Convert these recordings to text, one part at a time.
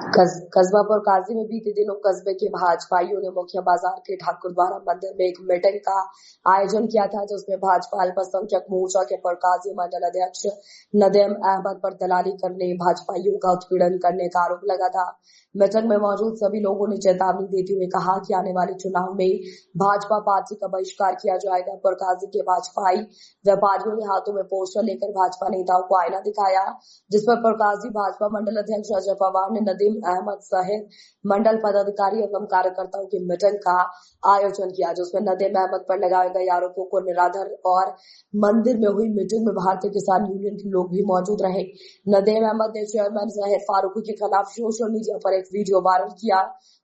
कस्बा पुरकाजी में बीते दिनों कस्बे के भाजपाइयों ने मुख्य बाजार के ठाकुरद्वारा मंदिर में एक मीटिंग का आयोजन किया था, जिसमें भाजपा अल्पसंख्यक मोर्चा के पुरकाजी मंडल अध्यक्ष नदीम अहमद पर दलाली करने, भाजपाइयों का उत्पीड़न करने का आरोप लगा था। मीटिंग में मौजूद सभी लोगों ने चेतावनी देते हुए कहा कि आने वाले चुनाव में भाजपा पार्टी का बहिष्कार किया जाएगा। पुरकाजी के भाजपाई व्यापारियों ने हाथों में पोस्टर लेकर भाजपा नेताओं को आईना दिखाया, जिस पर पुरकाजी भाजपा मंडल अध्यक्ष अजय पवार ने नदीम अहमद सहित मंडल पदाधिकारी एवं कार्यकर्ताओं की मीटिंग का आयोजन किया, जिसमें नदीम अहमद पर लगाए गए आरोपों को निराधार और मंदिर में हुई मीटिंग में भारतीय किसान यूनियन के लोग भी मौजूद रहे। नदीम अहमद ने चेयरमैन जाहिर फारूकी के खिलाफ सोशल मीडिया पर एक वीडियो वायरल किया,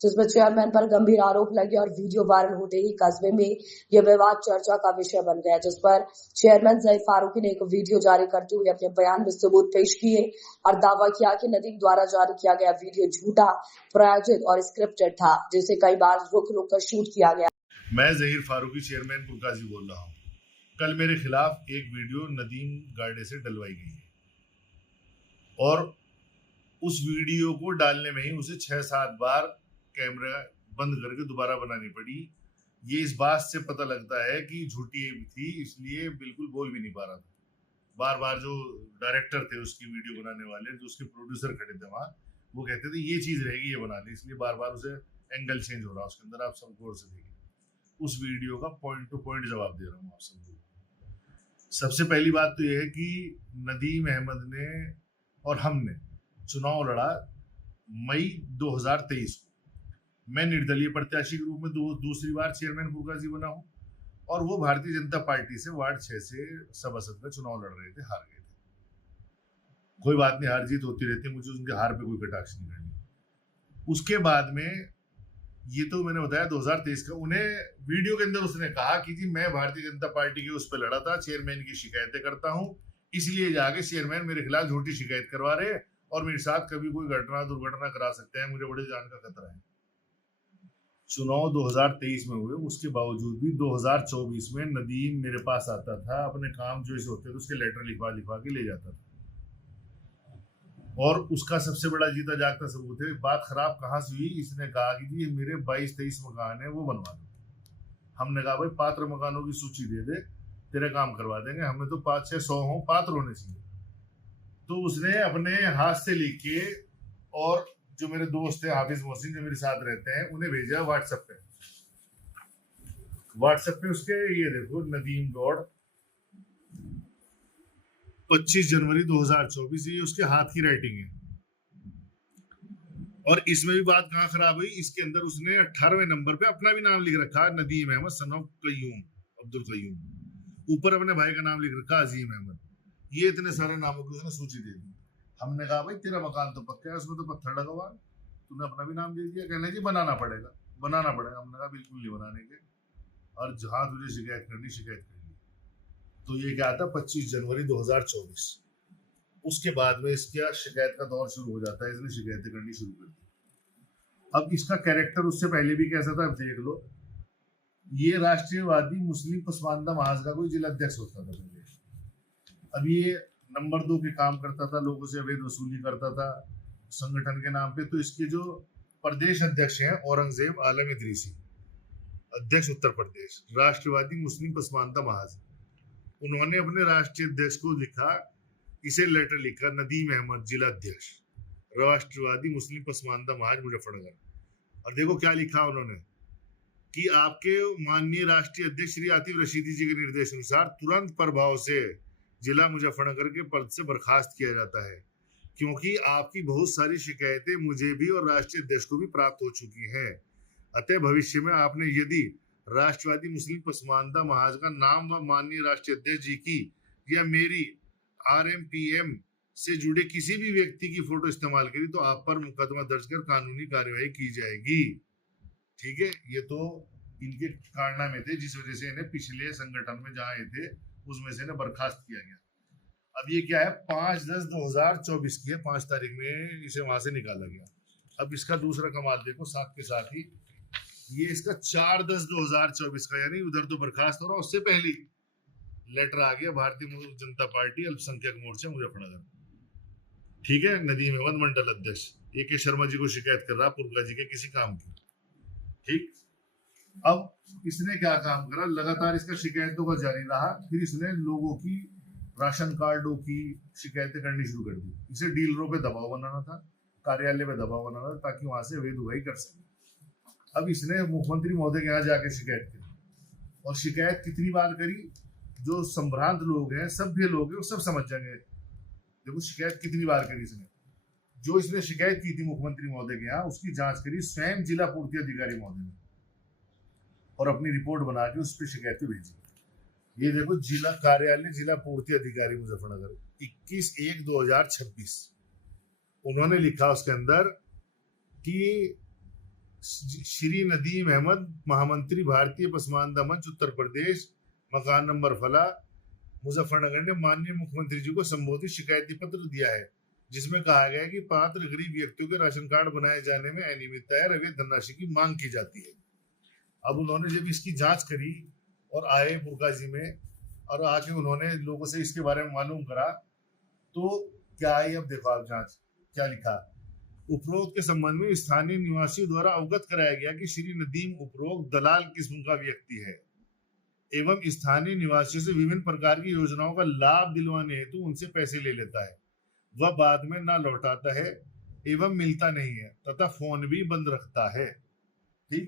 जिसमें चेयरमैन पर गंभीर आरोप लगे और वीडियो वायरल होते ही कस्बे में यह विवाद चर्चा का विषय बन गया, जिस पर चेयरमैन जाहिर फारूकी ने एक वीडियो जारी करते हुए अपने बयान में सबूत पेश किए और दावा किया कि नदीम द्वारा जारी किया गया वीडियो झूठा, प्रायोजित और स्क्रिप्टेड था, जिसे कई बार रुक रुक कर शूट किया गया। मैं जहीर फारूकी चेयरमैन पुरकाजी बोल रहा हूँ। कल मेरे खिलाफ एक वीडियो नदीम गार्डे से डलवाई गई है और उस वीडियो को डालने में ही उसे 6-7 बार कैमरा बंद करके दोबारा बनानी पड़ी। ये इस बात से पता लगता है कि झूठी थी, इसलिए बिल्कुल बोल भी नहीं पा रहा था। बार बार जो डायरेक्टर थे उसकी वीडियो बनाने वाले, जो उसके प्रोड्यूसर खड़े थे वहाँ, वो कहते थे ये चीज़ रहेगी, ये बना ली, इसलिए बार बार उसे एंगल चेंज हो रहा है उसके अंदर। आप सब गौर से देखिए, उस वीडियो का पॉइंट टू पॉइंट जवाब दे रहा हूँ आप सबको। सबसे पहली बात तो यह है कि नदीम अहमद ने और हमने चुनाव लड़ा मई 2023 को। मैं निर्दलीय प्रत्याशी के रूप में दूसरी बार चेयरमैन पुरकाजी बना हूँ और वो भारतीय जनता पार्टी से वार्ड 6 से सभासद का चुनाव लड़ रहे थे, हार गए थे। कोई बात नहीं, हार जीत होती रहती है, मुझे उनके हार पे कोई कटाक्ष नहीं करनी। उसके बाद में ये तो मैंने बताया 2023 का, उन्हें वीडियो के अंदर उसने कहा कि जी मैं भारतीय जनता पार्टी के उस पर लड़ा था, चेयरमैन की शिकायतें करता हूँ, इसलिए जाके चेयरमैन मेरे खिलाफ झूठी शिकायत करवा रहे और मेरे साथ कभी कोई घटना दुर्घटना करा सकते हैं, मुझे बड़े जान का खतरा है। चुनाव 2023 में हुए, उसके बावजूद भी 2024 में नदीम मेरे पास आता था, अपने काम जो इसे होते थे उसके लेटर लिखवा के ले जाता था और उसका सबसे बड़ा जीता जागता सबूत है। बात खराब कहाँ से हुई, इसने कहा कि ये मेरे 22-23 मकान है, वो बनवा दो। हमने कहा भाई पात्र मकानों की सूची दे दे, तेरे काम करवा देंगे, हमें तो 500-600 हो पात्र होने चाहिए। तो उसने अपने हाथ से लिख के, और जो मेरे दोस्त है हाफिज मोहसिन जो मेरे साथ रहते हैं, उन्हें भेजा व्हाट्सएप पे उसके ये देखो नदीम गौड़ 25 जनवरी 2024, ये उसके हाथ की राइटिंग है। और इसमें भी बात कहाँ खराब हुई, इसके अंदर उसने 18वें नंबर पे अपना भी नाम लिख रखा, नदीम अहमद सन ऑफ कयूम, अब्दुल कयूम। ऊपर अपने भाई का नाम लिख रखा अजीम अहमद। ये इतने सारे नामों की उसने सूची दे दी। हमने कहा भाई तेरा मकान तो पक्का है, उसमें तो पत्थर लगा हुआ, तूने अपना भी नाम दे दिया। कहने जी बनाना पड़ेगा। हमने कहा बिल्कुल नहीं बनाने के, और जहां तुझे शिकायत करनी शिकायत करनी। तो ये क्या था 25 जनवरी 2024। उसके बाद में इसका शिकायत का दौर शुरू हो जाता है, इसने शिकायतें करनी शुरू कर दी। अब इसका कैरेक्टर उससे पहले भी कैसा था, अब देख लो। ये राष्ट्रीयवादी मुस्लिम पसमानदा महाज का कोई जिला अध्यक्ष होता था पहले। अब ये नंबर 2 के काम करता था, लोगों से अवैध वसूली करता था संगठन के नाम पे। तो इसके जो प्रदेश अध्यक्ष हैं औरंगजेब आलम इदरीसी, अध्यक्ष उत्तर प्रदेश, राष्ट्रवादी मुस्लिम पसमानदा महाज, उन्होंने अपने राष्ट्रीय अध्यक्ष को लिखा, इसे लेटर लिखा, नदीम अहमद जिला अध्यक्ष राष्ट्रवादी मुस्लिम पसमानदा महाज मुजफ्फरनगर। और देखो क्या लिखा उन्होंने कि आपके माननीय राष्ट्रीय अध्यक्ष श्री आतिफ रशीदी जी के निर्देश अनुसार तुरंत प्रभाव से जिला मुजफ्फरनगर के पद से बर्खास्त किया जाता है, क्योंकि आपकी बहुत सारी शिकायतें मुझे भी और राष्ट्रीय अध्यक्ष को भी प्राप्त हो चुकी हैं। अतः भविष्य में आपने यदि राष्ट्रवादी मुस्लिम पसमानदा महाज का नाम व माननीय राष्ट्रीय अध्यक्ष जी की या मेरी RMPM से जुड़े किसी भी व्यक्ति की फोटो इस्तेमाल करी तो आप पर मुकदमा दर्ज कर कानूनी कार्यवाही की जाएगी। ठीक है, ये तो इनके कारनामे थे जिस वजह से इन्हें पिछले संगठन में जहाँ थे उसमें से इन्हें बर्खास्त किया गया। अब ये क्या है 5/10/2024 की है, 5 तारीख में इसे वहां से निकाला गया। अब इसका दूसरा कमाल देखो, साथ के साथ ही ये इसका 4/10/2024 का, यानी उधर तो बर्खास्त हो रहा, उससे पहले लेटर आ गया भारतीय जनता पार्टी अल्पसंख्यक मोर्चा मुजफ्फरनगर। ठीक है, नदीम अहमद मंडल अध्यक्ष। ए के शर्मा जी को शिकायत कर रहा पुरका जी के किसी काम की। ठीक, अब इसने क्या काम करा, लगातार इसका शिकायतों का जारी रहा। फिर इसने लोगों की राशन कार्डों की शिकायतें करनी शुरू कर दी। इसे डीलरों पे दबाव बनाना था, कार्यालय पे दबाव बनाना था, ताकि वहां से अवैध उगाही कर सके। अब इसने मुख्यमंत्री महोदय के यहाँ जाके शिकायत करी, और शिकायत कितनी बार करी, जो संभ्रांत लोग हैं, सभ्य लोग हैं, वो सब समझ जाएंगे। देखो शिकायत कितनी बार करी इसने। जो इसने शिकायत की थी मुख्यमंत्री महोदय के यहाँ, उसकी जांच करी स्वयं जिला पूर्ति अधिकारी महोदय ने, और अपनी रिपोर्ट बना के उस पर शिकायत भेजी। ये देखो, जिला कार्यालय जिला पूर्ति अधिकारी मुजफ्फरनगर 21/1/2026, उन्होंने लिखा उसके अंदर कि श्री नदीम अहमद, महामंत्री भारतीय पसमानदा मंच उत्तर प्रदेश, मकान नंबर फला, मुजफ्फरनगर ने माननीय मुख्यमंत्री जी को संबोधित शिकायती पत्र दिया है, जिसमें कहा गया है कि पात्र गरीब व्यक्तियों के राशन कार्ड बनाए जाने में अनियमितता है, अवैध धनराशि की मांग की जाती है। अब उन्होंने जब इसकी जांच करी और आए पुरका जी में, और आके उन्होंने लोगों से इसके बारे में मालूम करा, तो क्या आई, अब देखो आप जांच क्या लिखा। उपरोक्त के संबंध में स्थानीय निवासियों द्वारा अवगत कराया गया कि श्री नदीम उपरोक्त दलाल किस्म का व्यक्ति है एवं स्थानीय निवासियों से विभिन्न प्रकार की योजनाओं का लाभ दिलवाने हेतु उनसे पैसे ले लेता है, वह बाद में ना लौटाता है एवं मिलता नहीं है, तथा फोन भी बंद रखता है। ठीक,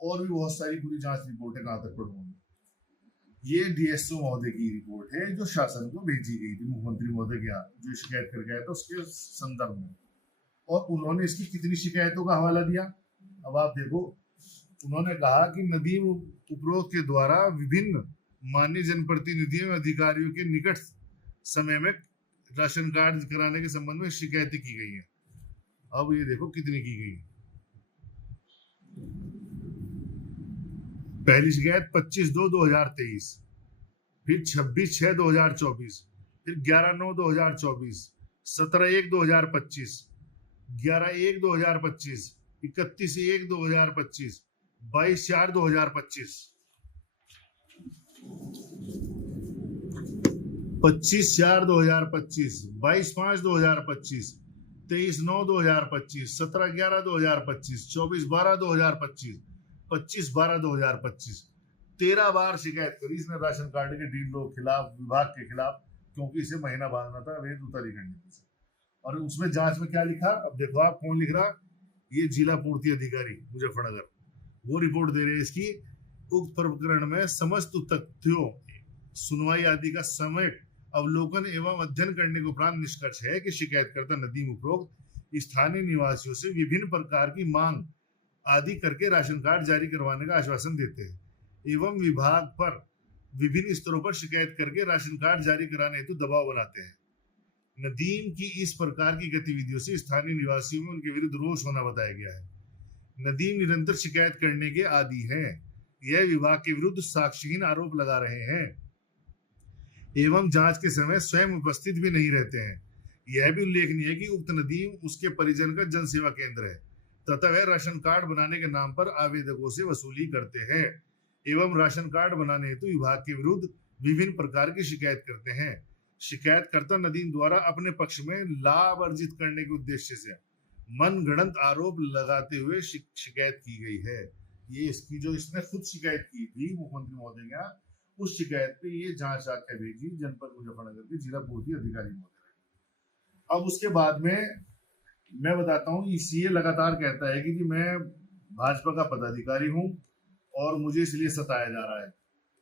और भी बहुत सारी पूरी जांच रिपोर्ट है, कहां तक पढ़ूंगा। ये डीएसओ महोदय की रिपोर्ट है, जो शासन को भेजी गई थी मुख्यमंत्री महोदय के यहाँ, जो शिकायत कर गया था उसके संदर्भ में। और उन्होंने इसकी कितनी शिकायतों का हवाला दिया, अब आप देखो। उन्होंने कहा कि नदीम उपरोक्त के द्वारा विभिन्न मान्य जनप्रतिनिधियों एवं अधिकारियों के निकट समय में राशन कार्ड कराने के संबंध में शिकायतें की गई हैं। अब ये देखो कितनी की गई। पहली शिकायत 25/2/2023, फिर 26/6/2024, फिर 11/9/2024, 17/1/2025, 11/1/2025, 31/1/2025, 22/4/2025, 25/4/2025, 22/5/2025, 23/9/2025, 17/11/2025, 24/12/2025, 25/12/2025, 13 बार शिकायत करी इसने राशन कार्ड के डीलरों के खिलाफ, विभाग के खिलाफ, क्योंकि इसे महीना बांधना था अवैध उतारी करने से। और उसमें जांच में क्या लिखा, अब देखो आप कौन लिख रहा, ये जिला पूर्ति अधिकारी मुजफ्फरनगर, वो रिपोर्ट दे रहे हैं इसकी। उक्त प्रकरण में समस्त तथ्यों, सुनवाई आदि का समेट अवलोकन एवं अध्ययन करने के उपरांत निष्कर्ष है कि शिकायतकर्ता नदीम उपरोक्त स्थानीय निवासियों से विभिन्न प्रकार की मांग आदि करके राशन कार्ड जारी करवाने का आश्वासन देते हैं एवं विभाग पर विभिन्न स्तरों पर शिकायत करके राशन कार्ड जारी कराने हेतु दबाव बनाते हैं। नदीम की इस प्रकार की गतिविधियों से स्थानीय निवासियों में उनके विरुद्ध रोष होना बताया गया है। नदीम निरंतर शिकायत करने के आदी हैं, यह विभाग के विरुद्ध साक्षीहीन आरोप लगा रहे हैं एवं जांच के समय स्वयं उपस्थित भी नहीं रहते हैं। यह भी उल्लेखनीय है कि उक्त नदीम उसके परिजन का जन सेवा केंद्र है तथा वह राशन कार्ड बनाने के नाम पर आवेदकों से वसूली करते हैं एवं राशन कार्ड बनाने हेतु विभाग के विरुद्ध विभिन्न प्रकार की शिकायत करते हैं। शिकायतकर्ता नदीम द्वारा अपने पक्ष में लाभ अर्जित करने के उद्देश्य से मनगढ़ंत आरोप लगाते हुए शिकायत की गई है। ये इसकी जो इसने खुद शिकायत की थी मुख्यमंत्री महोदय के यहाँ, उस शिकायत पे ये जांच आके भेजी जनपद मुजफ्फरनगर के जिला पूर्ति अधिकारी महोदय। अब उसके बाद में मैं बताता हूँ, ये लगातार कहता है कि जी मैं भाजपा का पदाधिकारी हूँ और मुझे इसलिए सताया जा रहा है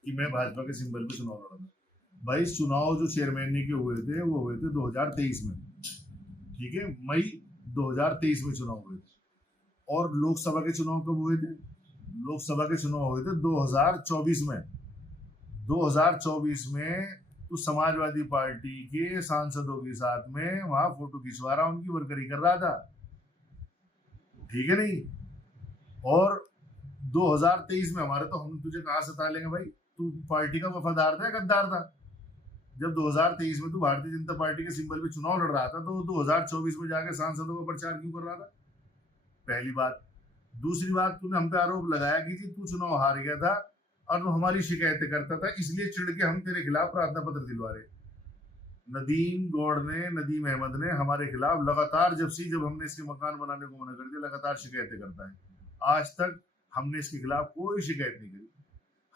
कि मैं भाजपा के सिंबल पे चुनाव लड़ा था। भाई चुनाव जो चेयरमैन के हुए थे वो हुए थे 2023 में, ठीक है, मई 2023 में चुनाव हुए थे। और लोकसभा के चुनाव कब हुए थे? लोकसभा के चुनाव हुए थे 2024 में। 2024 में तो समाजवादी पार्टी के सांसदों के साथ में वहां फोटो खिंचवा रहा, उनकी वर्करी कर रहा था, ठीक है नहीं। और 2023 में हमारे तो हम तुझे कहाँ सता लेंगे भाई, तू पार्टी का वफादार था या गद्दार था? जब 2023 में तू भारतीय जनता पार्टी के सिंबल पे चुनाव लड़ रहा था तो 2024 में जाके सांसदों का प्रचार क्यों कर रहा था? पहली बात। दूसरी बात, तूने हम पे आरोप लगाया कि जी तू चुनाव हार गया था और वो हमारी शिकायतें करता था, इसलिए चिढ़ के हम तेरे खिलाफ प्रार्थना पत्र दिलवा रहे। नदीम गौड़ ने, नदीम अहमद ने हमारे खिलाफ लगातार जब हमने इसके मकान बनाने को मना कर दिया, लगातार शिकायतें करता है। आज तक हमने इसके खिलाफ कोई शिकायत नहीं करी।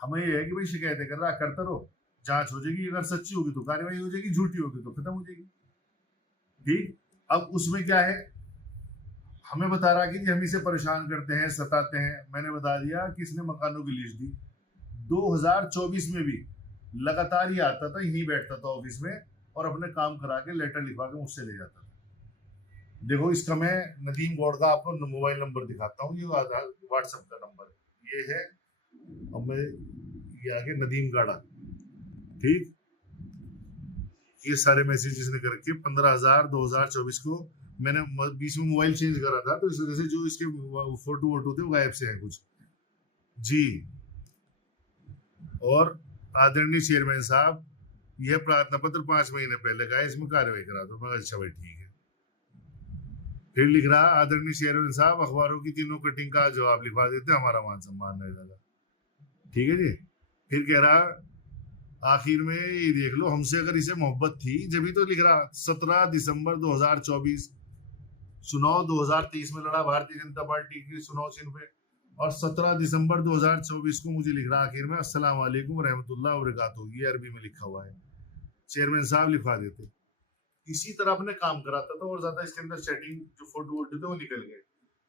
हमें यह है कि भाई शिकायतें कर रहा, करता रहो, जांच हो जाएगी, अगर सच्ची होगी तो कार्रवाई हो जाएगी, झूठी होगी तो खत्म हो जाएगी। ठीक। अब उसमें क्या है, हमें बता रहा कि हम इसे परेशान करते हैं, सताते हैं। मैंने बता दिया कि इसने मकानों की लिस्ट दी। 2024 में भी लगातार ये आता था, यहीं बैठता था ऑफिस में और अपने काम करा के लेटर लिखवा के मुझसे ले जाता था। देखो, इसका मैं नदीम गौड़ का आपको मोबाइल नंबर दिखाता हूँ, ये व्हाट्सएप का नंबर ये है। अब मैं ये आगे नदीम गाड़ा, ठीक, ये सारे मैसेज इसने करके 15,000 2024 को मैंने बीच में मोबाइल चेंज करा था, तो इस वजह से जो इसके फोटो वोटो थे वो गायब से हैं कुछ जी। और आदरणीय चेयरमैन साहब, यह प्रार्थना पत्र 5 महीने पहले का है, इसमें कार्रवाई करा दो। मैं अच्छा भाई ठीक है। फिर लिख रहा, आदरणीय चेयरमैन साहब, अखबारों की तीनों कटिंग का जवाब लिखवा देते, हमारा मान सम्मान नहीं लगा। ठीक है जी। फिर कह रहा, आखिर में ये देख लो, हमसे अगर इसे मोहब्बत थी जब ही तो लिख रहा। 17 दिसंबर 2024 चुनाव 2023 में लड़ा भारतीय जनता पार्टी की चुनाव चिन्ह पे, और 17 दिसंबर 2024 को मुझे लिख रहा आखिर में, अस्सलाम वालेकुम रहमतुल्लाह व बरकातुहू, ये अरबी में लिखा हुआ है। चेयरमैन साहब लिखवा देते। इसी तरह अपने काम कराता था और ज्यादा इसके अंदर चैटिंग जो फोटो वोटो थे वो निकल गए।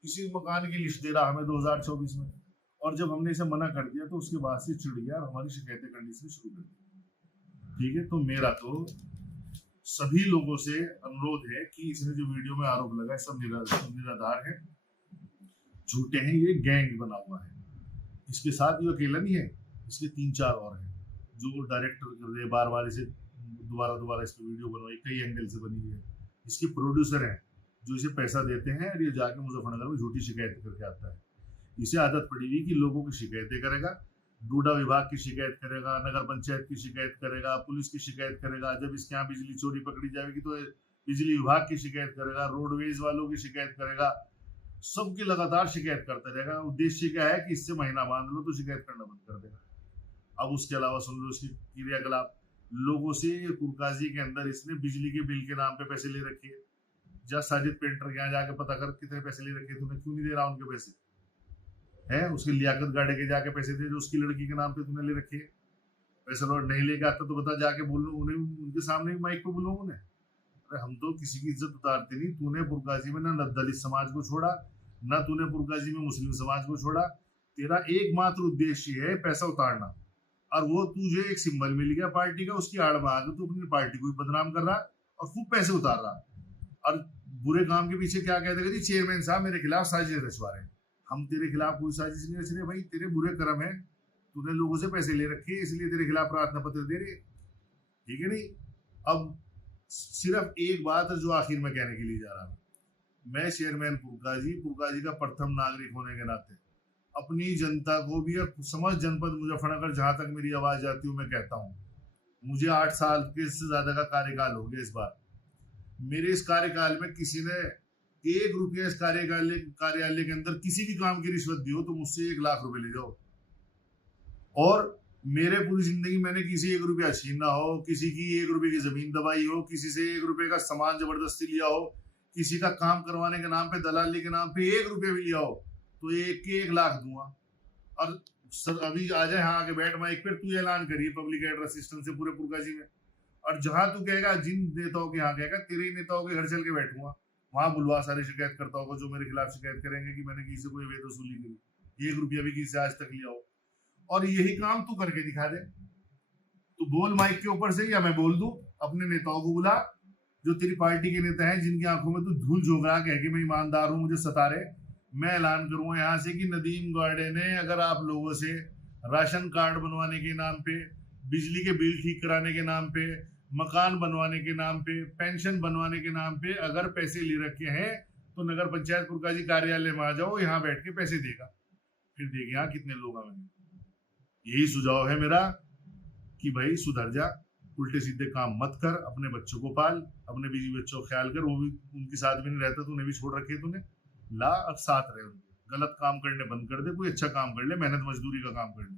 इसी मकान की लिस्ट दे रहा हमें 2024 में, और जब हमने इसे मना कर दिया तो उसके बाद से चिढ़ गया और हमारी शिकायतें करनी से शुरू कर दी। ठीक है। तो मेरा तो सभी लोगों से अनुरोध है कि इसने जो वीडियो में आरोप लगा सब निराधार है, झूठे हैं, ये गैंग बना हुआ है। इसके साथ ये अकेला नहीं है, इसके 3-4 और हैं जो डायरेक्टर कर रहे, बार बार इसे दोबारा इस पर वीडियो बनवाई, कई एंगल से बनी हुई है। इसके प्रोड्यूसर हैं जो इसे पैसा देते हैं और ये जाके मुजफ्फरनगर में झूठी शिकायत करके आता है। इसे आदत पड़ी हुई कि लोगों की शिकायतें करेगा, डूडा विभाग की शिकायत करेगा, नगर पंचायत की शिकायत करेगा, पुलिस की शिकायत करेगा, जब इसके यहाँ बिजली चोरी पकड़ी जाएगी तो बिजली विभाग की शिकायत करेगा, रोडवेज वालों की शिकायत करेगा, सबकी लगातार शिकायत करता रहेगा। उद्देश्य क्या है कि इससे महीना बांध लो तो शिकायत करना बंद कर देगा। अब उसके अलावा सुन लो इसकी क्रियाकलाप, लोगों से पुरकाजी के अंदर इसने बिजली के बिल के नाम पे पैसे ले रखे हैं। जा साजिद पेंटर के यहाँ जाके पता कर कितने पैसे ले रखे, तुम्हें क्यों नहीं दे रहा उनके पैसे है। उसकी लियाकत गाड़े के जाके पैसे थे जो उसकी लड़की के नाम पे तूने ले रखे, पैसे लौट नहीं लेके आता तो बता, जाके बोल लो उन्हें, उनके सामने माइक पे बोलो उन्हें। अरे हम तो किसी की इज्जत उतारते नहीं। तूने पुरकाजी में ना दलित समाज को छोड़ा, ना तूने पुरकाजी में मुस्लिम समाज को छोड़ा। तेरा एकमात्र उद्देश्य है पैसा उतारना, और वो तुझे एक सिंबल मिल गया पार्टी का, उसकी आड़ में आकर तू अपनी पार्टी को बदनाम कर रहा और खूब पैसे उतार रहा। और बुरे काम के पीछे क्या कहते हैं, चेयरमैन साहब मेरे खिलाफ साजिश रचवा रहे हैं। हम तेरे खिलाफ कोई साजिश नहीं रच रहे भाई, तेरे बुरे कर्म है, तूने लोगों से पैसे ले रखे इसलिए तेरे खिलाफ प्रार्थना पत्र दे रहे। ठीक है नहीं। अब सिर्फ एक बात है जो आखिर में कहने के लिए जा रहा हूं, मैं चेयरमैन पुरकाजी का प्रथम नागरिक होने के नाते अपनी जनता को भी और समस्त जनपद मुजफ्फरनगर जहां तक मेरी आवाज जाती हूँ मैं कहता हूँ, मुझे 8 साल के से ज्यादा का कार्यकाल हो गया इस बार। मेरे इस कार्यकाल में किसी ने 1 रुपया इस कार्यालय के अंदर किसी भी काम की रिश्वत दी हो तो मुझसे 1 लाख रुपए ले जाओ। और मेरे पूरी जिंदगी मैंने किसी 1 रुपया छीना हो, किसी की 1 रुपए की जमीन दबाई हो, किसी से 1 रुपए का सामान जबरदस्ती लिया हो, किसी का काम करवाने के नाम पे, दलाली के नाम पे 1 रुपया भी लिया हो तो 1 लाख दूंगा। और सर अभी आ जाए यहाँ आके बैठ माइक पर, तू ऐलान करिए पब्लिक एड्रेस असिस्टेंट से पूरे पुरकाजी में, और जहां तू कहेगा, जिन नेताओं के यहाँ कहेगा, तेरे नेताओं के घर चल के बैठूंगा, वहां बुलवा सारे शिकायतकर्ताओं को जो मेरे खिलाफ शिकायत करेंगे कि मैंने किसी से कोई अवैध वसूली करी, 1 रुपया भी किसी से आज तक लिया हो। और यही काम तू करके दिखा दे। तू बोल माइक के ऊपर से, या मैं बोल दूं, अपने नेताओं को बुला जो तेरी पार्टी के नेता हैं, जिनकी आंखों में तू धूल झोंक रहा कह के मैं ईमानदार हूं, मुझे सता रहे। मैं ऐलान करूंगा यहाँ से कि नदीम गौड़े ने अगर आप लोगों से राशन कार्ड बनवाने के नाम पे, बिजली के बिल ठीक कराने के नाम पे, मकान बनवाने के नाम पे, पेंशन बनवाने के नाम पे अगर पैसे ले रखे हैं तो नगर पंचायत पुरकाजी कार्यालय में आ जाओ, यहाँ बैठ के पैसे देगा, फिर देगा यहाँ कितने लोग आएंगे। यही सुझाव है मेरा कि भाई सुधर जा, उल्टे सीधे काम मत कर, अपने बच्चों को पाल, अपने बीवी बच्चों का ख्याल कर, वो भी उनके साथ भी नहीं रहता, तूने भी छोड़ रखे, तूने ला अब साथ रहे उनके, गलत काम करने बंद कर दे, कोई अच्छा काम कर ले, मेहनत मजदूरी का काम कर ले,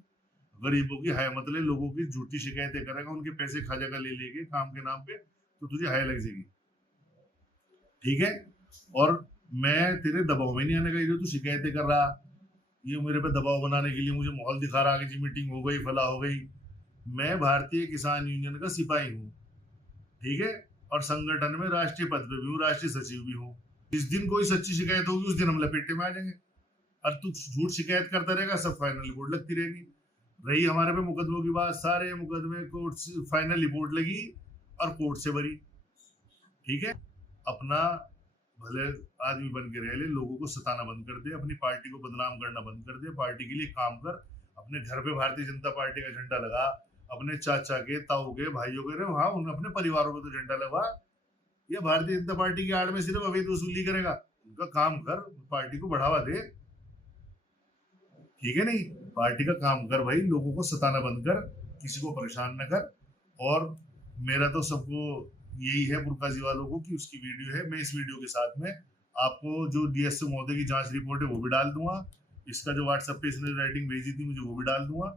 गरीबों की हाय मत ले, लोगों की झूठी शिकायतें करेगा, उनके पैसे खा जाएगा ले लेके काम के नाम पे, तो तुझे हाई लग जाएगी, ठीक है। और मैं तेरे दबाव में नहीं आने का, ये जो तू शिकायतें कर रहा, ये मेरे पे दबाव बनाने के लिए मुझे माहौल दिखा रहा कि जी मीटिंग हो गई, फला हो गई। मैं भारतीय किसान यूनियन का सिपाही हूँ, ठीक है, और संगठन में राष्ट्रीय पद पे भी हूँ, राष्ट्रीय सचिव भी हूँ। जिस दिन कोई सच्ची शिकायत होगी उस दिन हम लपेटे में आ जाएंगे, और तू झूठ शिकायत करता रहेगा, सब फाइनल रिपोर्ट लगती रहेगी। रही हमारे पे मुकदमों की बात, सारे मुकदमे कोर्ट से फाइनल रिपोर्ट लगी और कोर्ट से भरी, ठीक है। अपना भले आदमी बन के रह ले, लोगों को सताना बंद कर दे, अपनी पार्टी को बदनाम करना बंद कर दे, पार्टी के लिए काम कर, अपने घर पे भारतीय जनता पार्टी का झंडा लगा, अपने चाचा के, ताऊ के, भाइयों के, हाँ उन अपने परिवारों में तो झंडा लगा। ये भारतीय जनता पार्टी की आड़ में सिर्फ अवैध वसूली करेगा, उनका काम कर, पार्टी को बढ़ावा दे, ठीक है। नहीं, पार्टी का काम कर भाई, लोगों को सताना बंद कर, किसी को परेशान न कर। और मेरा तो सबको यही है पुरकाजी वालों को कि उसकी वीडियो है, मैं इस वीडियो के साथ में आपको जो डीएसओ महोदय की जांच रिपोर्ट है वो भी डाल दूंगा, इसका जो व्हाट्सएप पे इसने राइटिंग भेजी थी मुझे वो भी डाल दूंगा,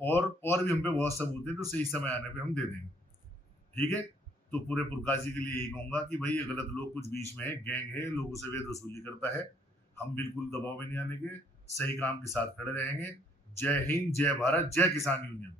और भी हम पे बहुत सबूत है, तो सही समय आने पे हम दे देंगे, ठीक है। तो पूरे पुरकाजी के लिए यही कहूंगा कि भाई ये गलत लोग कुछ बीच में है, गैंग है, लोगों से अवैध वसूली करता है, हम बिल्कुल दबाव में नहीं आने के, सही काम के साथ खड़े रहेंगे। जय हिंद, जय भारत, जय किसान यूनियन।